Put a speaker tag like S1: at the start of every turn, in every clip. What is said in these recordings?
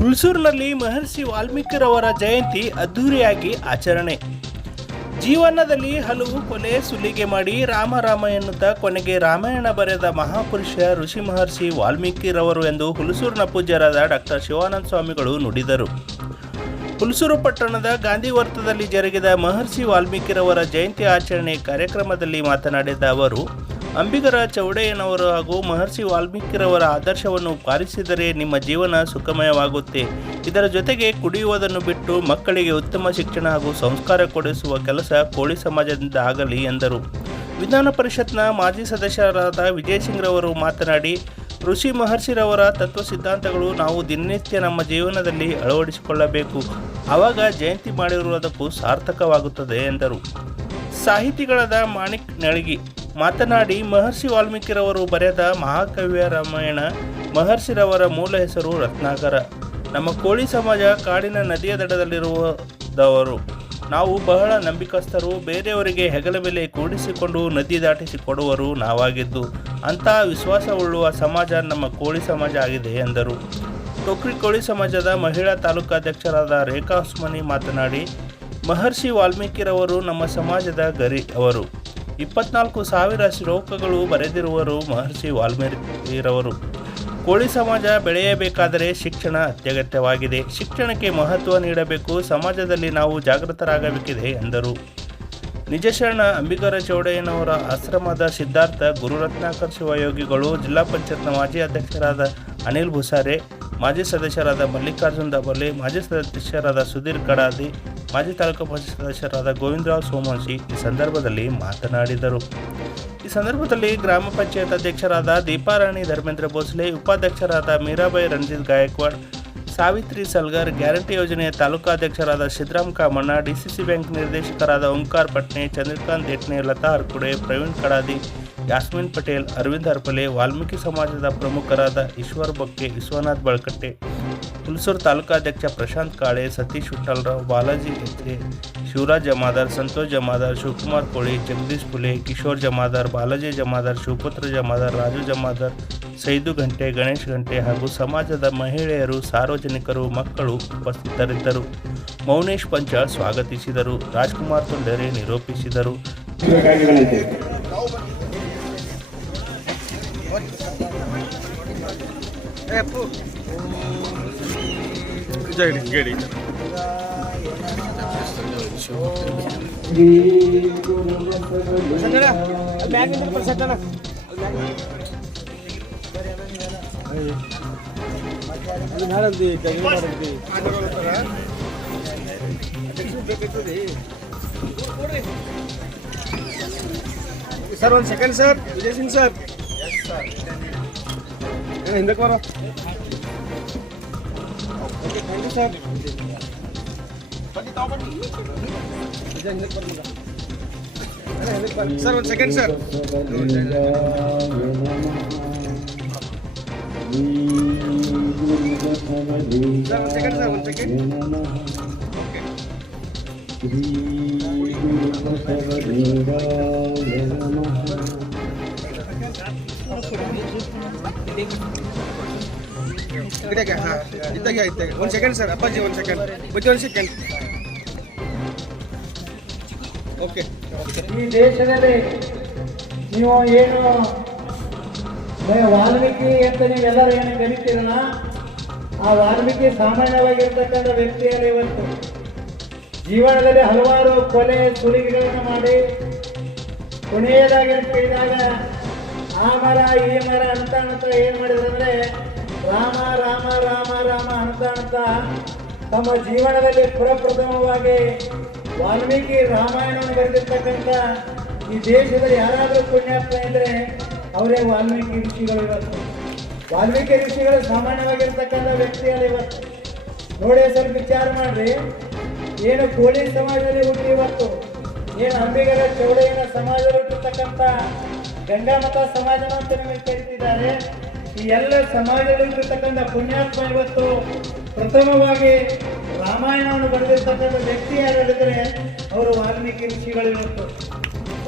S1: ಹುಲ್ಸೂರಿನಲ್ಲಿ ಮಹರ್ಷಿ ವಾಲ್ಮೀಕಿರವರ ಜಯಂತಿ ಅದ್ದೂರಿಯಾಗಿ ಆಚರಣೆ. ಜೀವನದಲ್ಲಿ ಹಲವು ಕೊಲೆ ಸುಲಿಗೆ ಮಾಡಿ ರಾಮ ರಾಮ ಎನ್ನುತ್ತಾ ಕೊನೆಗೆ ರಾಮಾಯಣ ಬರೆದ ಮಹಾಪುರುಷ ಋಷಿ ಮಹರ್ಷಿ ವಾಲ್ಮೀಕಿರವರು ಎಂದು ಹುಲಸೂರಿನ ಪೂಜ್ಯರಾದ ಡಾಕ್ಟರ್ ಶಿವಾನಂದ ಸ್ವಾಮಿಗಳು ನುಡಿದರು. ಹುಲಸೂರು ಪಟ್ಟಣದ ಗಾಂಧಿ ವರ್ತದಲ್ಲಿ ಜರುಗಿದ ಮಹರ್ಷಿ ವಾಲ್ಮೀಕಿರವರ ಜಯಂತಿ ಆಚರಣೆ ಕಾರ್ಯಕ್ರಮದಲ್ಲಿ ಮಾತನಾಡಿದ ಅವರು ಅಂಬಿಗರ ಚೌಡಯ್ಯನವರು ಹಾಗೂ ಮಹರ್ಷಿ ವಾಲ್ಮೀಕಿರವರ ಆದರ್ಶವನ್ನು ಪಾಲಿಸಿದರೆ ನಿಮ್ಮ ಜೀವನ ಸುಖಮಯವಾಗುತ್ತೆ. ಇದರ ಜೊತೆಗೆ ಕುಡಿಯುವುದನ್ನು ಬಿಟ್ಟು ಮಕ್ಕಳಿಗೆ ಉತ್ತಮ ಶಿಕ್ಷಣ ಹಾಗೂ ಸಂಸ್ಕಾರ ಕೊಡಿಸುವ ಕೆಲಸ ಕೋಳಿ ಸಮಾಜದಿಂದ ಆಗಲಿ ಎಂದರು. ವಿಧಾನ ಪರಿಷತ್ನ ಮಾಜಿ ಸದಸ್ಯರಾದ ವಿಜಯ್ ಸಿಂಗ್ರವರು ಮಾತನಾಡಿ, ಋಷಿ ಮಹರ್ಷಿರವರ ತತ್ವ ಸಿದ್ಧಾಂತಗಳು ನಾವು ದಿನನಿತ್ಯ ನಮ್ಮ ಜೀವನದಲ್ಲಿ ಅಳವಡಿಸಿಕೊಳ್ಳಬೇಕು. ಆವಾಗ ಜಯಂತಿ ಮಾಡಿರುವುದಕ್ಕೂ ಸಾರ್ಥಕವಾಗುತ್ತದೆ ಎಂದರು. ಸಾಹಿತಿಗಳಾದ ಮಾಣಿಕ್ ನಳಗಿ ಮಾತನಾಡಿ ಮಹರ್ಷಿ ವಾಲ್ಮೀಕಿರವರು ಬರೆದ ಮಹಾಕವ್ಯ ರಾಮಾಯಣ ಮಹರ್ಷಿರವರ ಮೂಲ ಹೆಸರು ರತ್ನಾಕರ. ನಮ್ಮ ಕೋಳಿ ಸಮಾಜ ಕಾಡಿನ ನದಿಯ ದಡದಲ್ಲಿರುವುದವರು. ನಾವು ಬಹಳ ನಂಬಿಕಸ್ಥರು, ಬೇರೆಯವರಿಗೆ ಹೆಗಲ ಮೇಲೆ ಕೂಡಿಸಿಕೊಂಡು ನದಿ ದಾಟಿಸಿ ಕೊಡುವರು ನಾವಾಗಿದ್ದು. ಅಂತಹ ವಿಶ್ವಾಸವುಳ್ಳುವ ಸಮಾಜ ನಮ್ಮ ಕೋಳಿ ಸಮಾಜ ಆಗಿದೆ ಎಂದರು. ಟೋಕ್ರಿ ಕೋಳಿ ಸಮಾಜದ ಮಹಿಳಾ ತಾಲೂಕಾಧ್ಯಕ್ಷರಾದ ರೇಖಾ ಉಸ್ಮಾನಿ ಮಾತನಾಡಿ, ಮಹರ್ಷಿ ವಾಲ್ಮೀಕಿರವರು ನಮ್ಮ ಸಮಾಜದ ಗರಿ ಅವರು. ಇಪ್ಪತ್ನಾಲ್ಕು ಸಾವಿರ ಶ್ಲೋಕಗಳು ಬರೆದಿರುವರು ಮಹರ್ಷಿ ವಾಲ್ಮೀಕಿರವರು. ಕೋಳಿ ಸಮಾಜ ಬೆಳೆಯಬೇಕಾದರೆ ಶಿಕ್ಷಣ ಅತ್ಯಗತ್ಯವಾಗಿದೆ. ಶಿಕ್ಷಣಕ್ಕೆ ಮಹತ್ವ ನೀಡಬೇಕು, ಸಮಾಜದಲ್ಲಿ ನಾವು ಜಾಗೃತರಾಗಬೇಕಿದೆ, ಎಂದರು. ನಿಜಶರಣ ಅಂಬಿಗರ ಚೌಡಯ್ಯನವರ ಆಶ್ರಮದ ಸಿದ್ಧಾರ್ಥ ಗುರುರತ್ನಾಕರ್ ಶಿವಯೋಗಿಗಳು ಜಿಲ್ಲಾ ಪಂಚಾಯತ್ನ ಮಾಜಿ ಅಧ್ಯಕ್ಷರಾದ ಅನಿಲ್ ಭುಸಾರೆ, ಮಾಜಿ ಸದಸ್ಯರಾದ ಮಲ್ಲಿಕಾರ್ಜುನ್ ದಬಲೆ ಮಾಜಿ ಸದಸ್ಯರಾದ ಸುಧೀರ್ ಕಡಾದಿ ಮಾಜಿ ತಾಲೂಕು ಪಂಚಾಯತ್ ಸದಸ್ಯರಾದ ಗೋವಿಂದರಾವ್ ಸೋಮವಂಶಿ ಈ ಸಂದರ್ಭದಲ್ಲಿ ಮಾತನಾಡಿದರು. ಈ ಸಂದರ್ಭದಲ್ಲಿ ಗ್ರಾಮ ಪಂಚಾಯತ್ ಅಧ್ಯಕ್ಷರಾದ ದೀಪಾರಾಣಿ ಧರ್ಮೇಂದ್ರ ಭೋಸ್ಲೆ, ಉಪಾಧ್ಯಕ್ಷರಾದ ಮೀರಾಬಾಯಿ ರಂಜಿತ್ ಗಾಯಕ್ವಾಡ್, ಸಾವಿತ್ರಿ ಸಲ್ಗರ್ ಗ್ಯಾರಂಟಿ ಯೋಜನೆಯ ತಾಲೂಕಾಧ್ಯಕ್ಷರಾದ ಸಿದ್ದರಾಮ್ ಕಾಮಣ್ಣ ಡಿಸಿಸಿ ಬ್ಯಾಂಕ್ ನಿರ್ದೇಶಕರಾದ ಓಂಕಾರ್ ಪಟ್ನೆ, ಚಂದ್ರಕಾಂತ್ ದೇಟ್ನೆ, ಲತಾ ಹರ್ಕುಡೆ, ಪ್ರವೀಣ್ ಕಡಾದಿ, ಯಾಸ್ಮಿನ್ ಪಟೇಲ್, ಅರವಿಂದ್ ಹರ್ಪಲೆ, ವಾಲ್ಮೀಕಿ ಸಮಾಜದ ಪ್ರಮುಖರಾದ ಈಶ್ವರ್ ಬೊಕ್ಕೆ, ವಿಶ್ವನಾಥ್ ಬಳಕಟ್ಟೆ ಹುಲ್ಸೂರು ತಾಲೂಕಾಧ್ಯಕ್ಷ ಪ್ರಶಾಂತ್ ಕಾಳೆ, ಸತೀಶ್ ವಿಠಲ್ರಾವ್ ಬಾಲಾಜಿ ಎತ್ರೆ ಶಿವರಾಜ್ ಜಮಾದಾರ್, ಸಂತೋಷ್ ಜಮಾದಾರ್, ಶಿವಕುಮಾರ್ ಕೋಳಿ, ಜಗದೀಶ್ ಪುಲೆ, ಕಿಶೋರ್ ಜಮಾದಾರ್, ಬಾಲಾಜಿ ಜಮಾದಾರ್, ಶಿವಪುತ್ರ ಜಮಾದಾರ್, ರಾಜು ಜಮಾದಾರ್, ಸೈದು ಗಂಟೆ ಗಣೇಶ್ ಗಂಟೆ ಹಾಗೂ ಸಮಾಜದ ಮಹಿಳೆಯರು, ಸಾರ್ವಜನಿಕರು, ಮಕ್ಕಳು ಉಪಸ್ಥಿತರಿದ್ದರು. ಮೌನೇಶ್ ಪಂಚಾಳ್ ಸ್ವಾಗತಿಸಿದರು. ರಾಜ್ಕುಮಾರ್ ತೊಂಡರೆ ನಿರೂಪಿಸಿದರು.
S2: ಬೇಕಾಗಿ ವಿನಂತಿ ಸರ್ ಒಂದು second sir Vijay Singh sir ಏನು ಹಿಂದಕ್ಕೆ ಬರೋ okay thank you sir sir ಒಂದು ಸೆಕೆಂಡ್ ಸರ್ ಸರ್ ಒಂದು ಸೆಕೆಂಡ್ ಸರ್ ಒಂದು ಸೆಕೆಂಡ್ ಓಕೆ ಇದ್ದಾಗೆ ಹಾಂ ಇದ್ದಾಗೆ ಇದ್ದಾಗೆ ಒಂದು ಸೆಕೆಂಡ್ ಸರ್ ಅಪ್ಪಾಜಿ ಒಂದು ಸೆಕೆಂಡ್ ಬುದ್ಧಿ ಒಂದು ಸೆಕೆಂಡ್ ಓಕೆ
S3: ಈ ದೇಶದಲ್ಲಿ ನೀವು ಏನು ವಾಲ್ಮೀಕಿ ಅಂತ ನೀವೆಲ್ಲರೂ ಏನು ಕರಿತೀರಲ್ಲ ಆ ವಾಲ್ಮೀಕಿ ಸಾಮಾನ್ಯವಾಗಿರ್ತಕ್ಕಂಥ ವ್ಯಕ್ತಿಯಲ್ಲಿ ಇವತ್ತು ಜೀವನದಲ್ಲಿ ಹಲವಾರು ಕೊಲೆ ಸುಲಿಗೆಗಳನ್ನು ಮಾಡಿ ಕೊನೆಯದಾಗಿ ಅಂತ ಕೇಳಿದಾಗ ಆ ಮರ ಈ ಮರ ಅಂತ ಅಂತ ಏನು ಮಾಡಿದ್ರಂದ್ರೆ ರಾಮ ರಾಮ ರಾಮ ರಾಮ ಅಂತ ಅಂತ ತಮ್ಮ ಜೀವನದಲ್ಲಿ ಪ್ರಪ್ರಥಮವಾಗಿ ವಾಲ್ಮೀಕಿ ರಾಮಾಯಣವನ್ನು ಬರೆದಿರ್ತಕ್ಕಂಥ ಈ ದೇಶದ ಯಾರಾದರೂ ಪುಣ್ಯಾತ್ಮ ಇದ್ರೆ ಅವರೇ ವಾಲ್ಮೀಕಿ ಋಷಿಗಳು ಇವತ್ತು. ವಾಲ್ಮೀಕಿ ಋಷಿಗಳು ಸಾಮಾನ್ಯವಾಗಿರ್ತಕ್ಕಂಥ ವ್ಯಕ್ತಿಗಳು ಇವತ್ತು. ನೋಡಿ ಸ್ವಲ್ಪ ವಿಚಾರ ಮಾಡ್ರಿ. ಏನು ಕೋಳಿ ಸಮಾಜದಲ್ಲಿ ಹುಟ್ಟಿ ಇವತ್ತು? ಏನು ಅಂಬಿಗರ ಚೌಡೆಯನ ಸಮಾಜದಲ್ಲಿ ಹುಟ್ಟಿರ್ತಕ್ಕಂಥ ಗಂಗಾಮತ ಸಮಾಜ ಅಂತ ನಿಮಗೆ ಕರೀತಿದ್ದಾರೆ ಈ ಎಲ್ಲ ಸಮಾಜದಲ್ಲಿರ್ತಕ್ಕಂಥ ಪುಣ್ಯಾತ್ಮ ಇವತ್ತು ಪ್ರಥಮವಾಗಿ ರಾಮಾಯಣವನ್ನು ಬರೆದಿರ್ತಕ್ಕಂಥ ವ್ಯಕ್ತಿ ಯಾರು ಹೇಳಿದ್ರೆ ಅವರು ವಾಲ್ಮೀಕಿ ಋಷಿಗಳು ಇವತ್ತು.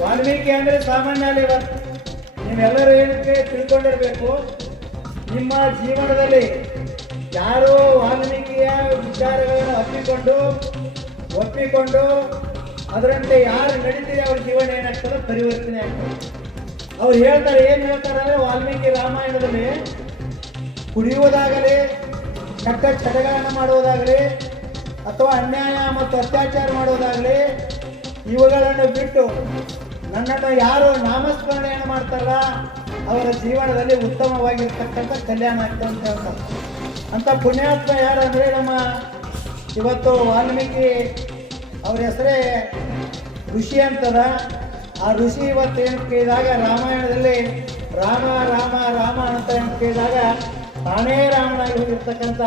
S3: ವಾಲ್ಮೀಕಿ ಅಂದರೆ ಸಾಮಾನ್ಯ ಅಲ್ಲ ಇವತ್ತು. ನೀವೆಲ್ಲರೂ ಏನಕ್ಕೆ ತಿಳ್ಕೊಂಡಿರಬೇಕು? ನಿಮ್ಮ ಜೀವನದಲ್ಲಿ ಯಾರೋ ವಾಲ್ಮೀಕಿಯ ವಿಚಾರಗಳನ್ನು ಅಪ್ಪಿಕೊಂಡು, ಒಪ್ಪಿಕೊಂಡು, ಅದರಂತೆ ಯಾರು ನಡೀತೀರಿ ಅವ್ರ ಜೀವನ ಏನಾಗ್ತದೆ ಪರಿವರ್ತನೆ ಆಗ್ತದೆ. ಅವ್ರು ಹೇಳ್ತಾರೆ, ಏನು ಹೇಳ್ತಾರೆ ಅಂದ್ರೆ ವಾಲ್ಮೀಕಿ ರಾಮಾಯಣದಲ್ಲಿ ಕುಡಿಯುವುದಾಗಲಿ, ಕೆಟ್ಟ ಚಟಗಳನ್ನು ಮಾಡುವುದಾಗಲಿ, ಅಥವಾ ಅನ್ಯಾಯ ಮತ್ತು ಅತ್ಯಾಚಾರ ಮಾಡುವುದಾಗಲಿ, ಇವುಗಳನ್ನು ಬಿಟ್ಟು ನನ್ನನ್ನು ಯಾರು ನಾಮಸ್ಮರಣೆಯನ್ನು ಮಾಡ್ತಾರಲ್ಲ, ಅವರ ಜೀವನದಲ್ಲಿ ಉತ್ತಮವಾಗಿರ್ತಕ್ಕಂಥ ಕಲ್ಯಾಣ ಆಗ್ತದೆ ಅಂತ ಹೇಳ್ತಾರೆ. ಅಂತ ಪುಣ್ಯಾತ್ಮ ಯಾರು ಅಂದರೆ ನಮ್ಮ ಇವತ್ತು ವಾಲ್ಮೀಕಿ ಅವ್ರ ಹೆಸರೇ ಋಷಿ ಅಂತದ. ಆ ಋಷಿ ಇವತ್ತು ಏನು ಕೇಳಿದಾಗ ರಾಮಾಯಣದಲ್ಲಿ ರಾಮ ರಾಮ ರಾಮ ಅಂತ ಏನು ಕೇಳಿದಾಗ ತಾನೇ ರಾಮನಾಗಿ ಹೋಗಿರ್ತಕ್ಕಂಥ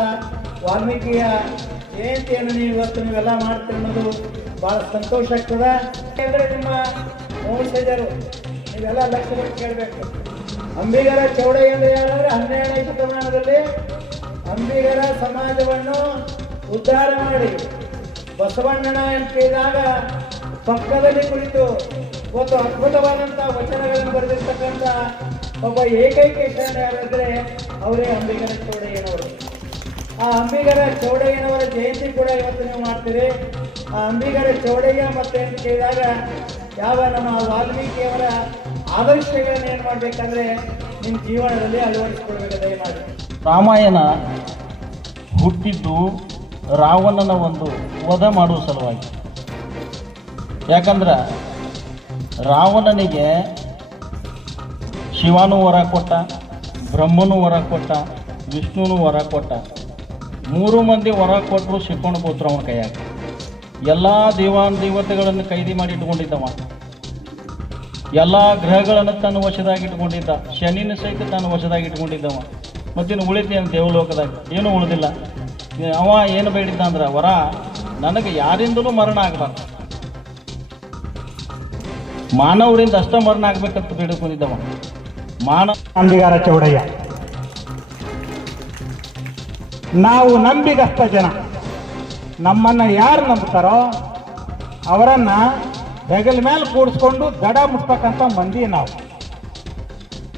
S3: ವಾಲ್ಮೀಕಿಯ ಜಯಂತಿಯನ್ನು ನೀವು ಇವತ್ತು ನೀವೆಲ್ಲ ಮಾಡ್ತೀರಿ ಅನ್ನೋದು ಭಾಳ ಸಂತೋಷ ಆಗ್ತದ. ಅಂದರೆ ನಿಮ್ಮ ವಂಶಜರು ನೀವೆಲ್ಲ ಲಕ್ಷ ಕೇಳಬೇಕು. ಅಂಬಿಗರ ಚೌಡ ಎಂದು ಹೇಳಿದ್ರೆ ಹನ್ನೆರಡನೇ ಶತಮಾನದಲ್ಲಿ ಅಂಬಿಗರ ಸಮಾಜವನ್ನು ಉದ್ಧಾರ ಮಾಡಿ ಬಸವಣ್ಣನ ಕೇಳಿದಾಗ ಪಕ್ಕದಲ್ಲಿ ಕುಳಿತು ಒಂದು ಅದ್ಭುತವಾದಂತಹ ವಚನಗಳನ್ನು ಬರೆದಿರ್ತಕ್ಕಂಥ ಒಬ್ಬ ಏಕೈಕ ಶರಣ ಯಾರಂದ್ರೆ ಅವರೇ ಅಂಬಿಗರ ಚೌಡಯ್ಯನವರು. ಆ ಅಂಬಿಗರ ಚೌಡಯ್ಯನವರ ಜಯಂತಿ ಕೂಡ ಇವತ್ತು ನೀವು ಮಾಡ್ತೀರಿ. ಆ ಅಂಬಿಗರ ಚೌಡಯ್ಯ ಮತ್ತೆ ಅಂತ ಕೇಳಿದಾಗ, ಯಾವ ನಮ್ಮ ವಾಲ್ಮೀಕಿಯವರ ಆದರ್ಶಗಳನ್ನ ಏನು ಮಾಡ್ಬೇಕಂದ್ರೆ ನಿಮ್ಮ ಜೀವನದಲ್ಲಿ ಅಳವಡಿಸ್ಕೊಳ್ಬೇಕು ದಯಮಾಡಿ
S4: ರಾಮಾಯಣ ಹುಟ್ಟಿದ್ದು ರಾವಣನ ಒಂದು ವಧ ಮಾಡುವ ಸಲುವಾಗಿ. ಯಾಕಂದ್ರೆ ರಾವಣನಿಗೆ ಶಿವನು ವರ ಕೊಟ್ಟ, ಬ್ರಹ್ಮನು ವರ ಕೊಟ್ಟ, ವಿಷ್ಣುನು ವರ ಕೊಟ್ಟ. ಮೂರು ಮಂದಿ ವರ ಕೊಟ್ಟರು ಶಿಕೊಂಡು ಕೂತ್ರು ಅವನ ಕೈಯಾಗ. ಎಲ್ಲ ದೇವಾನ್ ದೇವತೆಗಳನ್ನು ಕೈದಿ ಮಾಡಿ ಇಟ್ಕೊಂಡಿದ್ದವ ಎಲ್ಲ ಗ್ರಹಗಳನ್ನು ತನ್ನ ವಶದಾಗಿ ಇಟ್ಕೊಂಡಿದ್ದ ಶನಿನ ಸಹಿತ ತನ್ನ ವಶದಾಗಿ ಇಟ್ಕೊಂಡಿದ್ದವ ಮತ್ತಿನ್ನು ಉಳಿತೇನು ದೇವಲೋಕದಾಗ? ಏನೂ ಉಳಿದಿಲ್ಲ. ಅವ ಏನು ಬೇಡಿದ್ದ ಅಂದ್ರೆ, ವರ, ನನಗೆ ಯಾರಿಂದಲೂ ಮರಣ ಆಗಬಾರ್ದು. ಮಾನವರಿಂದ ಅಷ್ಟ ಮರಣ ಆಗ್ಬೇಕಂತ ಬೇಡಿಕೊಂಡಿದ್ದವ ಮಾನವ
S5: ಅಂಬಿಗಾರ ಚೌಡಯ್ಯ ನಾವು ನಂಬಿಗಷ್ಟ ಜನ. ನಮ್ಮನ್ನ ಯಾರು ನಂಬ್ತಾರೋ ಅವರನ್ನ ಹೆಗಲ ಮೇಲೆ ಕೂಡಿಸ್ಕೊಂಡು ದಡ ಮುಟ್ತಕ್ಕಂಥ ಮಂದಿ ನಾವು.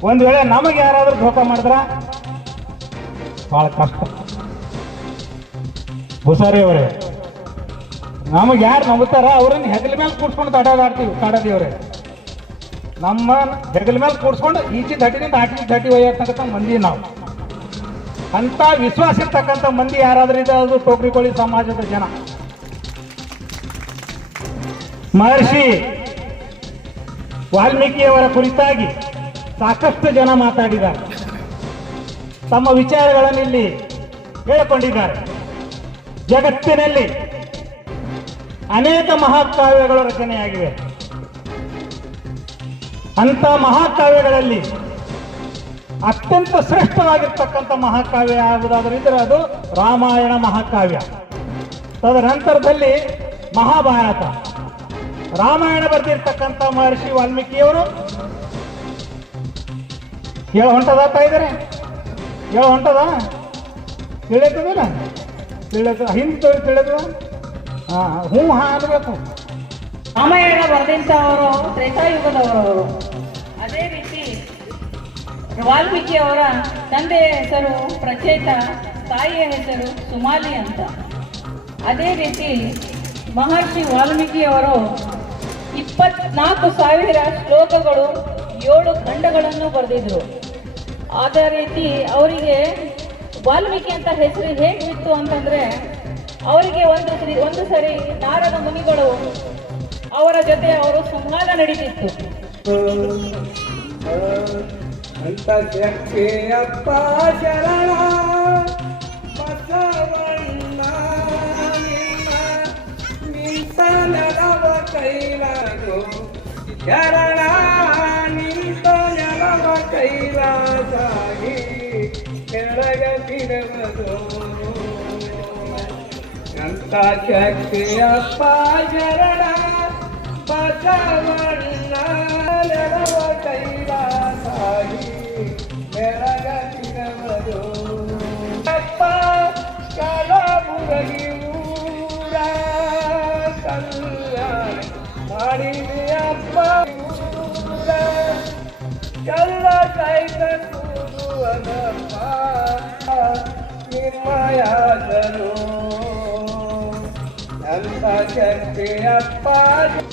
S5: ಒಂದು ವೇಳೆ ನಮಗೆ ಯಾರಾದ್ರೂ ಧೋಕ ಮಾಡಿದ್ರ? ಬಹಳ ಕಷ್ಟ. ಹುಸಾರಿ ಅವರೇ ನಮಗೆ ಯಾರು ನಂಬುತ್ತಾರ ಅವ್ರನ್ನ ಹೆಗಲ ಮೇಲೆ ಕೂಡ್ಸ್ಕೊಂಡು ದಡದಾಡ್ತೀವಿ ಕಾಡದೇವ್ರೆ ನಮ್ಮ ಹೆಗಲ ಮೇಲೆ ಕೂಡ್ಸ್ಕೊಂಡು ಈಚೆ ದಟ್ಟಿನಿಂದ ಆಟಿ ದಟ್ಟಿ ಒಯ್ಯತಕ್ಕಂಥ ಮಂದಿ ನಾವು. ಅಂಥ ವಿಶ್ವಾಸ ಇರ್ತಕ್ಕಂಥ ಮಂದಿ ಯಾರಾದ್ರೂ ಇದೆ ಅದು ಟೋಕ್ರಿಕೋಳಿ ಸಮಾಜದ ಜನ. ಮಹರ್ಷಿ ವಾಲ್ಮೀಕಿಯವರ ಕುರಿತಾಗಿ ಸಾಕಷ್ಟು ಜನ ಮಾತಾಡಿದ್ದಾರೆ. ತಮ್ಮ ವಿಚಾರಗಳನ್ನು ಇಲ್ಲಿ ಹೇಳಿಕೊಂಡಿದ್ದಾರೆ. ಜಗತ್ತಿನಲ್ಲಿ ಅನೇಕ ಮಹಾಕಾವ್ಯಗಳು ರಚನೆಯಾಗಿವೆ. ಅಂತ ಮಹಾಕಾವ್ಯಗಳಲ್ಲಿ ಅತ್ಯಂತ ಶ್ರೇಷ್ಠವಾಗಿರ್ತಕ್ಕಂಥ ಮಹಾಕಾವ್ಯ ಯಾವುದಾದ್ರೂ ಅದು ರಾಮಾಯಣ ಮಹಾಕಾವ್ಯ. ತದನಂತರದಲ್ಲಿ ಮಹಾಭಾರತ. ರಾಮಾಯಣ ಬರೆದಿರ್ತಕ್ಕಂಥ ಮಹರ್ಷಿ ವಾಲ್ಮೀಕಿಯವರು ಹೇಳ ಹೊಂಟದ ಇದ್ದಾರೆ ಹೇಳ ಹೊಂಟದ? ತಿಳಿಯತದ ತಿಳಿಯತದ ಹಿಂದೆ ತಿಳಿಯತದ ಹಾಂ ಹ್ಞೂ, ಹಾ, ಅನ್ಬೇಕು.
S6: ರಾಮಾಯಣ ಬರೆದಂಥವರು ತ್ರೇತಾಯುಗದವರವರು ಅದೇ ರೀತಿ ವಾಲ್ಮೀಕಿ ಅವರ ತಂದೆಯ ಹೆಸರು ಪ್ರಚೇತ, ತಾಯಿಯ ಹೆಸರು ಸುಮಾಲಿ ಅಂತ. ಅದೇ ರೀತಿ ಮಹರ್ಷಿ ವಾಲ್ಮೀಕಿಯವರು ಇಪ್ಪತ್ನಾಲ್ಕು ಸಾವಿರ ಶ್ಲೋಕಗಳು, ಏಳು ಖಂಡಗಳನ್ನು ಬರೆದಿದ್ರು. ಅದೇ ರೀತಿ ಅವರಿಗೆ ವಾಲ್ಮೀಕಿ ಅಂತ ಹೆಸರು ಹೇಗಿತ್ತು ಅಂತಂದ್ರೆ ಅವರಿಗೆ ಒಂದು ಒಂದು ಸರಿ ನಾರದ ಮುನಿಗಳು ಅವರ ಜೊತೆ ಅವರು ಸಂವಾದ ನಡೀತಿತ್ತು
S3: ಅಂತ ಶಕ್ತಿಯಪ್ಪ ಶರಣ ಬಸವಣ್ಣ, ನಿಂತ ನೆಲವ ಕೈಲಾಗು ಶರಣ ನಿಂತ ನೆಲವ ಕೈಲಾಸಾಗಿ ಕೆಳಗ ಬಿಡುವುದು ಅಂತ ಪಾಯರಣ ಬಸವಣ್ಣ ಕೈಲಾಸಾಗಿ ಬೆಳಗಿನವರು ಅಪ್ಪ ಕಲಬುರಗಿ ಊರ ಕಲ್ಯಾಣ ಮಾಡಿದೆ ಅಪ್ಪ ಊರ ಎಲ್ಲ ಕೈತ ಕೂಡುವದಪ್ಪ ನಿಮ್ಮಯಾದರು
S7: ಅಂತ ಶಕ್ತಿ ಅಪ್ಪಾಜಿ